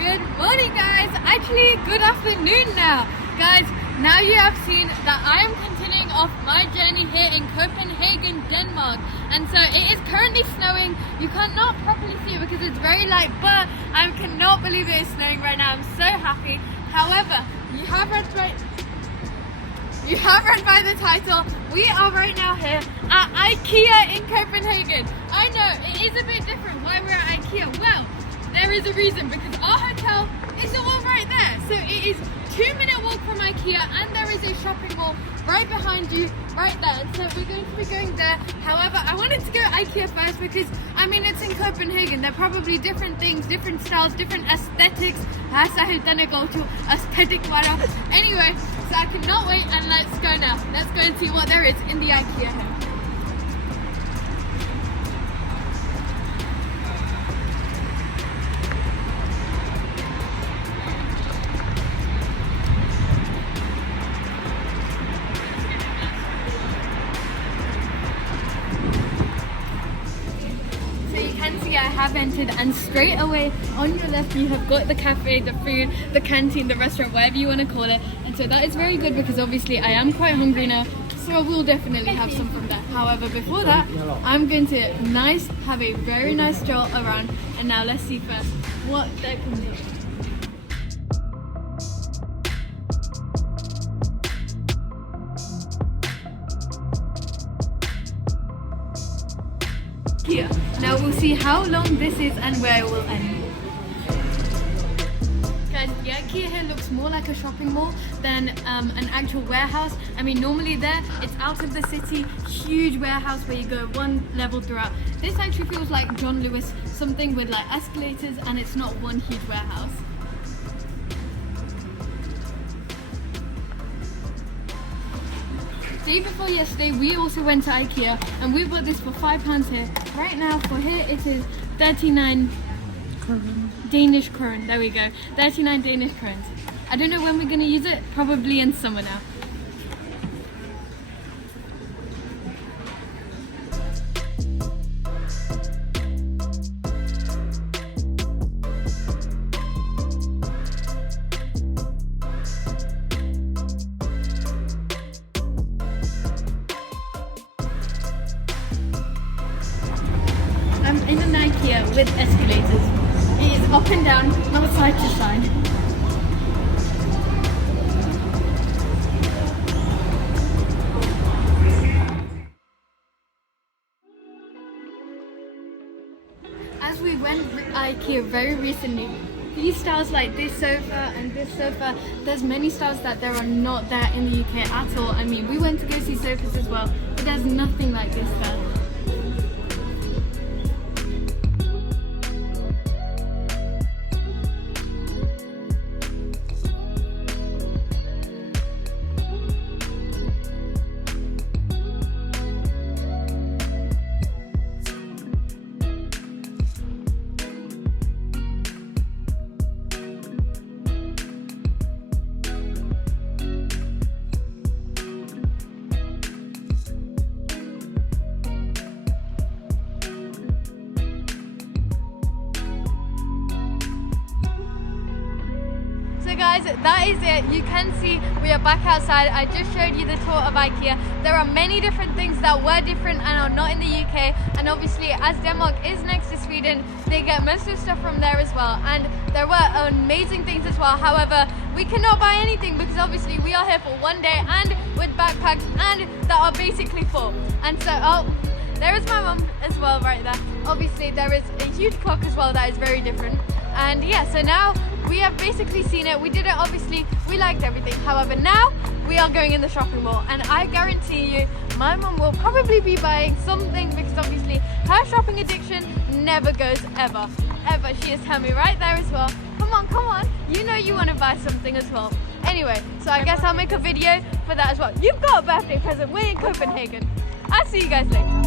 Good morning, guys. Actually, good afternoon now. Guys, now you have seen that I am continuing off my journey here in Copenhagen, Denmark. And so it is currently snowing. You cannot properly see it because it's very light, but I cannot believe it is snowing right now. I'm so happy. However, you have read by the title, we are right now here at Ikea in Copenhagen. I know, it is a bit different why we're at Ikea. Well, there is a reason, because our hotel is the one right there. So it is 2-minute walk from Ikea, and there is a shopping mall right behind you, right there. So we're going to be going there. However, I wanted to go Ikea first because, I mean, it's in Copenhagen. There are probably different things, different styles, different aesthetics. Denne go to aesthetic weather. Anyway, so I cannot wait, and let's go now. Let's go and see what there is in the Ikea here. I have entered, and straight away on your left you have got the cafe, the food, the canteen, the restaurant, whatever you want to call it. And so that is very good because obviously I am quite hungry now, so I will definitely have some from there. However, before that, I'm going to have a very nice stroll around, and now let's see first what there comes up. Here. Now we'll see how long this is and where it will end. Guys, the Ikea here looks more like a shopping mall than an actual warehouse. I mean, normally there, it's out of the city, huge warehouse where you go one level throughout. This actually feels like John Lewis, something with like escalators, and it's not one huge warehouse. Day before yesterday, we also went to Ikea, and we bought this for £5 here. Right now, for here, it is 39 Danish krone. There we go, 39 Danish krones. I don't know when we're going to use it, probably in summer now. I'm in an Ikea with escalators. It is up and down, not side to side. As we went with Ikea very recently, these styles like this sofa and this sofa, there's many styles that there are not there in the UK at all. I mean, we went to go see sofas as well, but there's nothing like this style. Guys, that is it. You can see we are back outside. I just showed you the tour of Ikea. There are many different things that were different and are not in the UK, and obviously as Denmark is next to Sweden, they get most of the stuff from there as well, and there were amazing things as well. However, we cannot buy anything because obviously we are here for one day and with backpacks and that are basically full. And so there is my mum as well right there. Obviously there is a huge clock as well that is very different. And yeah, so now we have basically seen it. We did it, obviously, we liked everything. However, now we are going in the shopping mall, and I guarantee you my mum will probably be buying something because obviously her shopping addiction never goes ever. She is telling me right there as well. Come on, you know you want to buy something as well. Anyway, so I guess I'll make a video for that as well. You've got a birthday present, we're in Copenhagen. I'll see you guys later.